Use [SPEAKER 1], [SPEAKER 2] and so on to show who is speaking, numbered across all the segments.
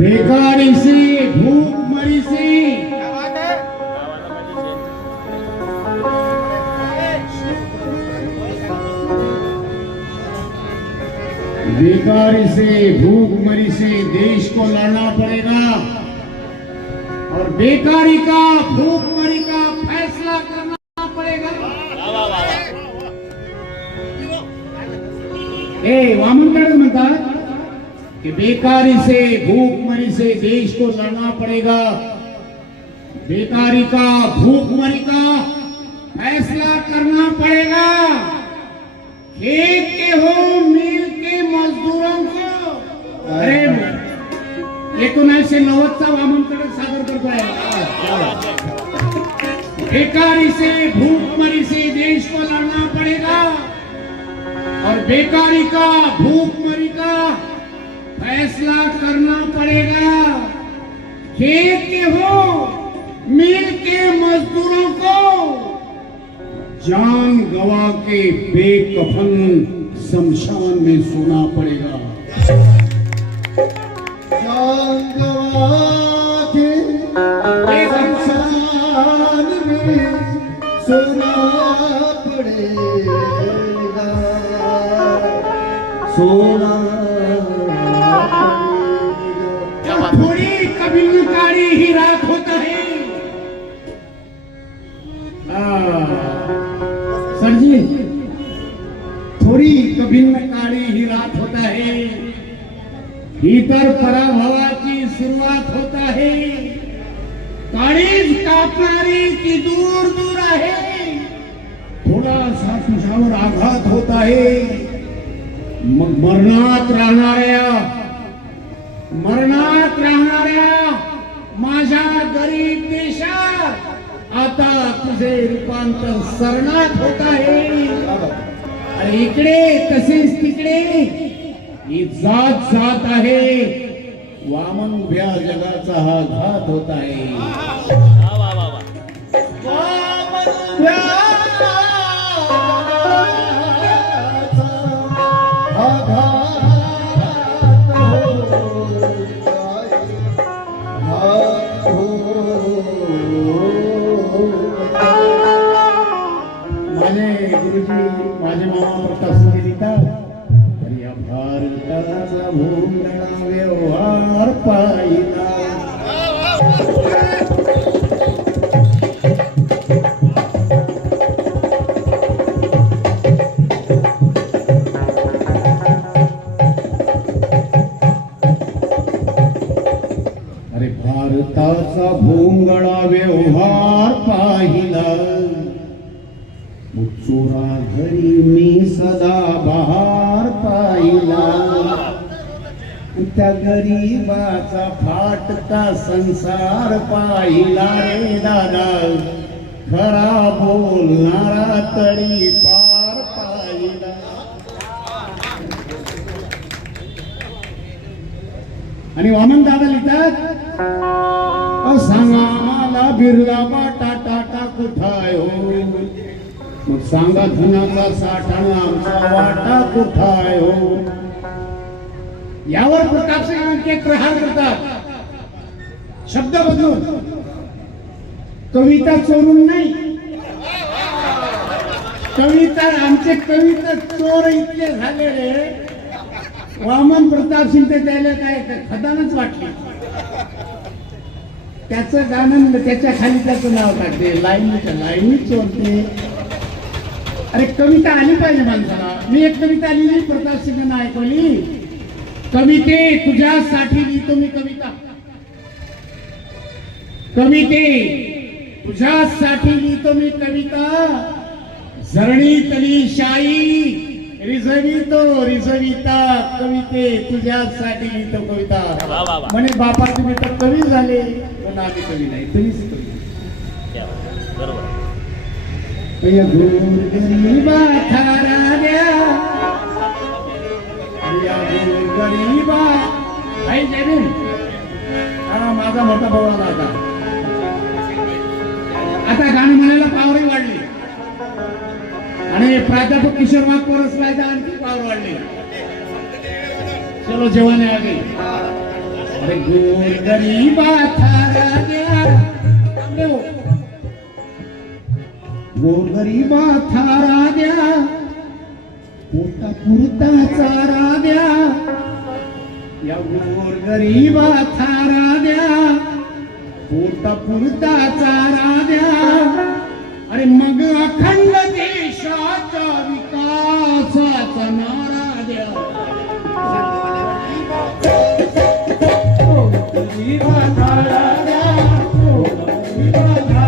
[SPEAKER 1] बेकारी से भूख बेकारी से भूख मरी से देश को लड़ना पड़ेगा। और बेकारी का भूख मरी का फैसला करना पड़ेगा। ए वामनकडे म्हणतात कि बेकारी से, भूखमरी से देश को लड़ना पड़ेगा। बेकारी का, भूखमरी का फैसला करना पड़ेगा। खेत के हो अरे एकोणीसशे नव्वदचा वामनकडे सादर करतोय. बेकारी से भूखमरी से देश को लड़ना पड़ेगा. और बेकारी का भूखमरी का फैसला करना पड़ेगा. खेत के हो, मिल के मजदूरों को जान गवा के बेकफन शमशान में सोना पड़ेगा।
[SPEAKER 2] हंसना पड़ेगा सोना
[SPEAKER 1] थोड़ी कभी कारी ही रात होता है। सर जी थोड़ी कभी में ही रात होता है। भीतर पराभवा की शुरुआत होता है। कारीज कापनारी की दूर दूर आहे. थोडासा तुझ्यावर आघात होत आहे. मग मरणात राहणाऱ्या मरणात राहणाऱ्या माझ्या गरीब देशात आता तुझे रूपांतर सरणात होत आहे. अरे इकडे तसेच तिकडे. ही जात जात आहे. वामन उभ्या जगाचा हा घात होत आहे. अरे भारताचा भोंगळा व्यवहार पाहिला. चोरा घरी मी सदा बहार पाहिला. त्या गरीबाचा फाटका संसार पाहिला रे दादा. खरा बोलणारा तरी पार पाहिला. आणि वामन दादा लिहितात सांगा मला बिरला बाटा टाटा कुठाय हो? मग सांगा धनाचा साठा आमचा वाटा कुठाय हो? यावर प्रतापसिंह एक प्रहार करतात. शब्द बदलून. कविता चोरून नाही. कविता आमचे कविता चोर इतके झालेले. वामन प्रताप सिंग ते त्याला काय खदानच वाटली. त्याचं गाणं त्याच्याखाली त्याचं नाव टाकते. लाईनीच्या लाईनी चोरते अरे कविता आली पाहिजे माणसाला. मी एक कविता लिहिली प्रताप सिंग ऐकवली. कविते तुझ्यासाठी लिहितो मी कविता. कविते तुझ्यासाठी लिहितो मी कविता. झरणीतली शाई रिझवितो रिझविता. कविते तुझ्यासाठी लिहितो कविता. म्हणे बापा तुम्ही तर कवी झाले. पण आम्ही कवी नाही तुम्हीच कवी
[SPEAKER 3] बरोबर.
[SPEAKER 1] माझा मोठा भाऊ आला आता आता गाणं म्हणायला पावरही वाढली. आणि प्राध्यापक किशोर माग परसलायचा आणखी पावर वाढली. चलो जेवण आ गई अरे गोर गरीबा थारा द्या गरीबा थारा द्या पोटा पुरता चारा द्या या गोर गरीबा थारा द्या पोटा पुरता चारा द्या अरे मग अखंड देशाचा विकासाचा नारा द्या गरीबा थारा द्या पोटा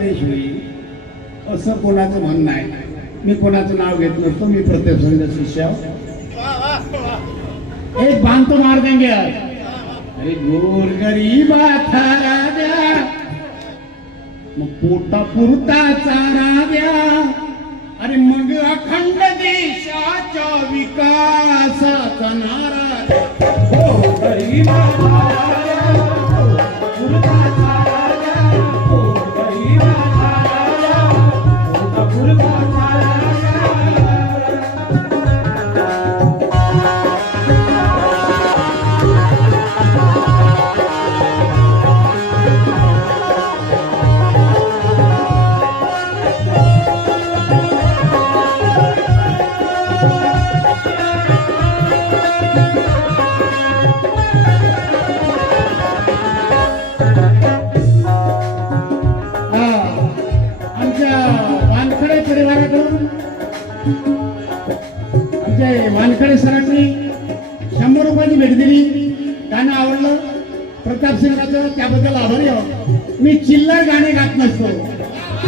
[SPEAKER 1] विश्वगुरु होईल असं कोणाचं म्हणणं आहे? मी कोणाचं नाव घेत नसतो मी प्रत्येक संघ शिष्य एक बांधतो मार देंगे अरे गोर गरीब थारा मग पोटा पुरता चारा द्या अरे मग अखंड देशाच्या विकासाचा नारा. द्या. हो, हो गरीबा पुरता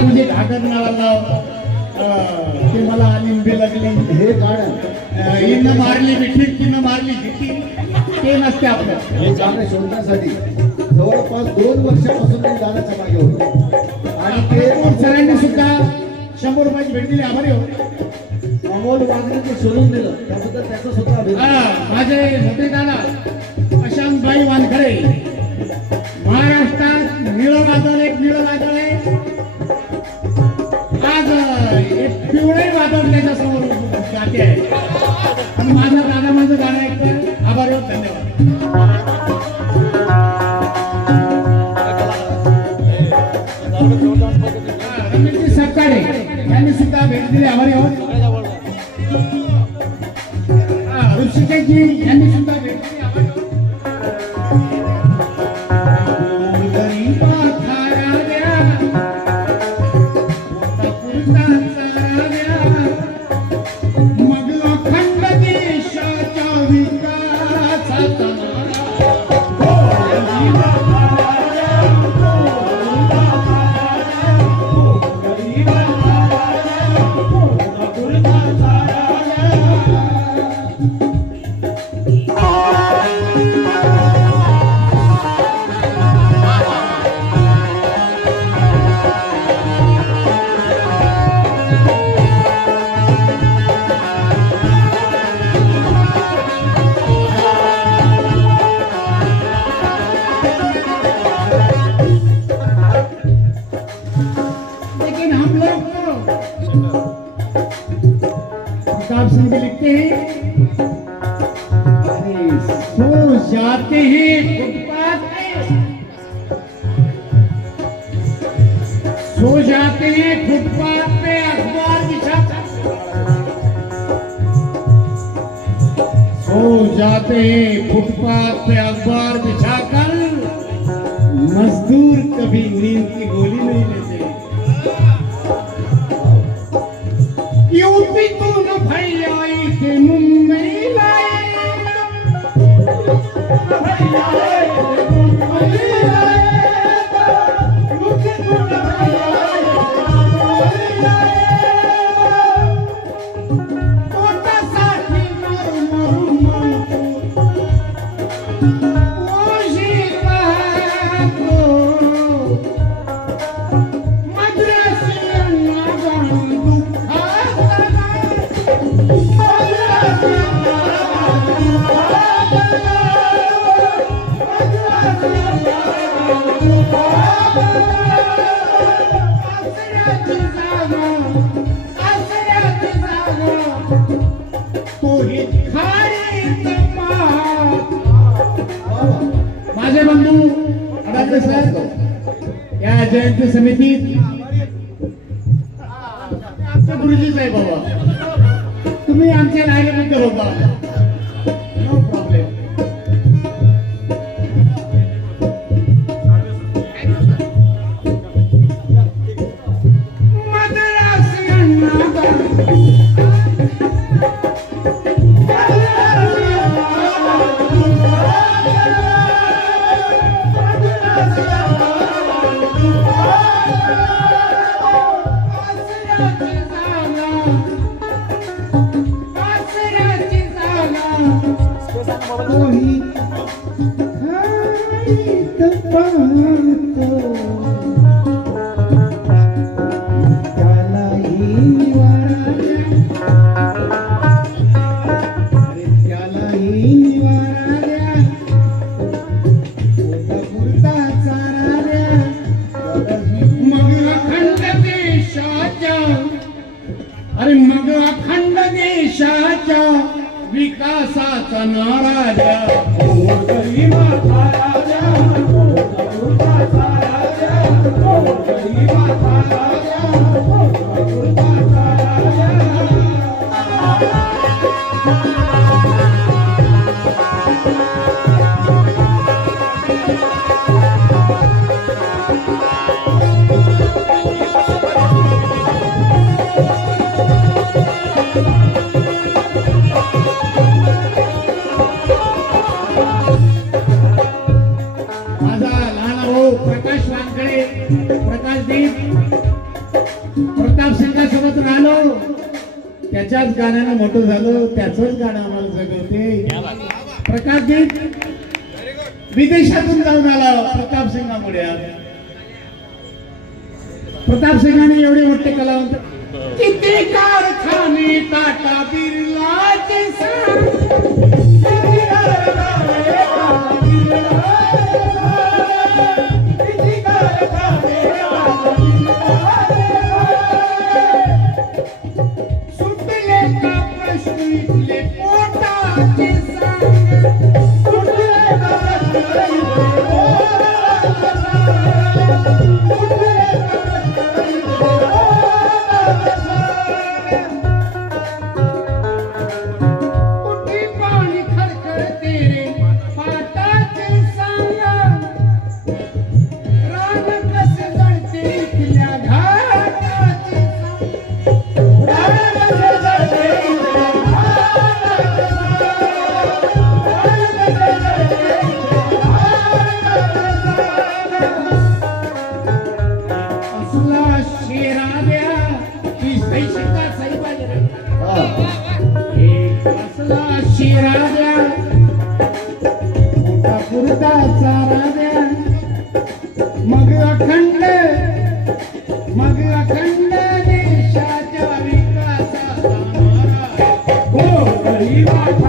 [SPEAKER 1] तुझे घागर नावाला ते मला लिंबे लागली.
[SPEAKER 2] हे गाणं
[SPEAKER 1] हिनं मारली मिठी तिनं मारली जिठी ते नसते आपलं.
[SPEAKER 2] हे गाणं शोधण्यासाठी जवळपास दोन वर्षापासून मी गाण्याच्या मागे होतो. आणि ते
[SPEAKER 1] सरांनी सुद्धा शंभर रुपयाची भेट दिली. आभारी हो
[SPEAKER 2] अमोल वागणेचे शोधून दिलं त्याबद्दल त्याचा सुद्धा
[SPEAKER 1] माझे मोठे दादा प्रशांतबाई वानखडे महाराष्ट्रात निळं वादळ एक निळं वादळ आहे आज एक पिवळे वादळ त्याच्यासमोर जाते आहे आणि माझा मजदूर कभी नींद की गोली नहीं लेते। पंचायत समिती गुरुजी साहेब बाबा. तुम्ही आमच्या नायक होता Corrida साचा नाराजा प्रकाशदीप प्रताप सिंगासोबत राहिलो. त्याच्याच गाण्यानं मोठं झालं. त्याचंच गाणं आम्हाला जगवते. प्रकाशदीप विदेशातून जाऊन आला प्रताप सिंगामुळे प्रताप सिंगाने एवढे मोठे कलावंत किती कारखाने टाटा बिर्ला Everybody.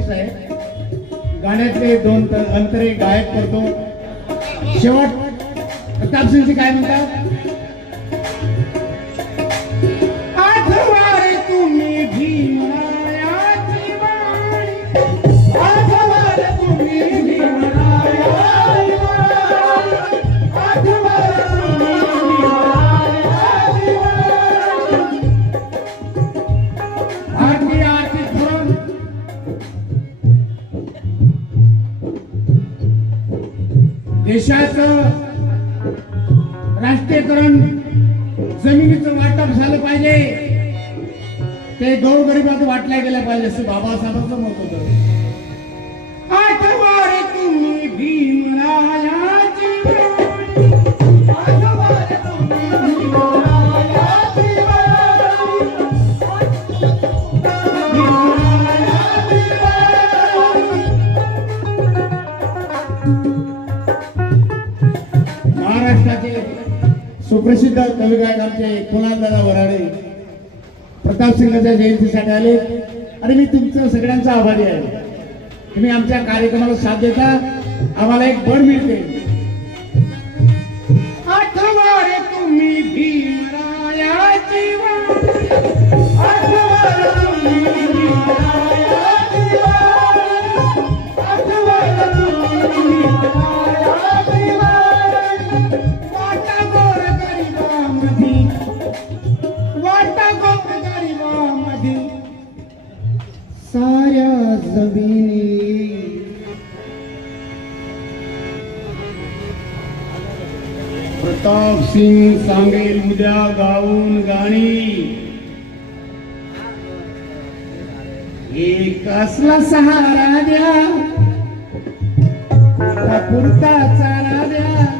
[SPEAKER 1] आर्टिस्ट आहेत गाण्यातले दोन अंतरे गायक करतो. शेवट प्रताप सिंगचे काय म्हणतात? देशाचं राष्ट्रीयकरण जमिनीचं वाटप झालं पाहिजे. ते गोरगरिबात वाटल्या गेल्या पाहिजे असं बाबासाहेबांचं मत होतं. आठवा तुम्ही भीमरायाची सुप्रसिद्ध कविगायक आमचे कुणालदादा वराडे प्रताप सिंगाच्या जयंतीसाठी आले. आणि मी तुमचं सगळ्यांचा आभारी आहे. तुम्ही आमच्या कार्यक्रमाला साथ देता. आम्हाला एक बळ मिळते. आठवा तुम्ही भीमरायाची सिंग सांगेल उद्या गाऊन गाणी. एक असला सहारा द्या पुरता चारा द्या.